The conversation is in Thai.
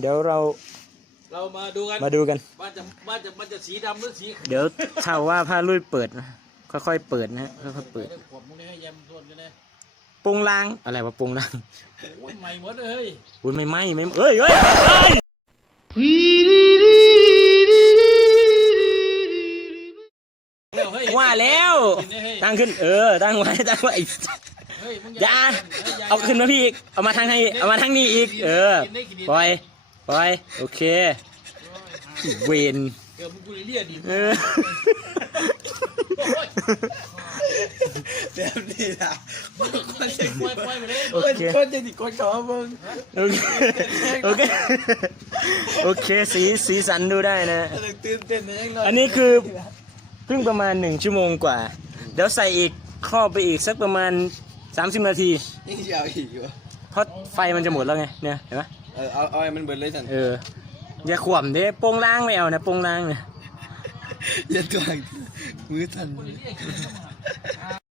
เดี๋ยวเราเรามาดูกันมาดูกันว่าจะว่าจะมันจะสีดำหรือสีเดี๋ยวถ้าว่าผ้าลุยเปิดนะค่อยๆเปิดนะฮะค่อยๆเปิดได้ขวบมึงได้ให้ยำส่วนกันเลยปรุงลางอะไรวะปรุงลางโอ้ยใหม่หมดเลยอุ้ยไม่ไหมไม่เอ้ยเอ้ยเอ้ยว่าแล้วตั้งขึ้น เออตั้งไว้ตั้งไว้เฮ้ยมึงอย่าเอาขึ้นมาพี่อีกเอามาทางนี้เอามาทางนี้อีก เออปล่อย ปล่อยโอเคเวนเกือบมึงกูเลยเรียกดิเออแบบนี้ล่ะปล่อยปล่อยไปเลยโอเคคนจะติดคนขอมึงโอเคโอเค โอเค สีสีสันดูได้นะตื่นเต้นนะยังนอนอันนี้คือเพิ่งประมาณหนึ่งชั่วโมงกว่า เดี๋ยวใส่อีกข้อไปอีกสักประมาณ 30 นาทียังจะเอาอีกวะเพราะไฟมันจะหมดแล้วไง เนี่ย เห็นไหม เออเอาเอาให้มันเบิดเลยสันเออ อย่าขวมเด้โปงล่างไม่เอานะโปงล่างเนี่ยอย่าตัวมือสันกูเลยเรียก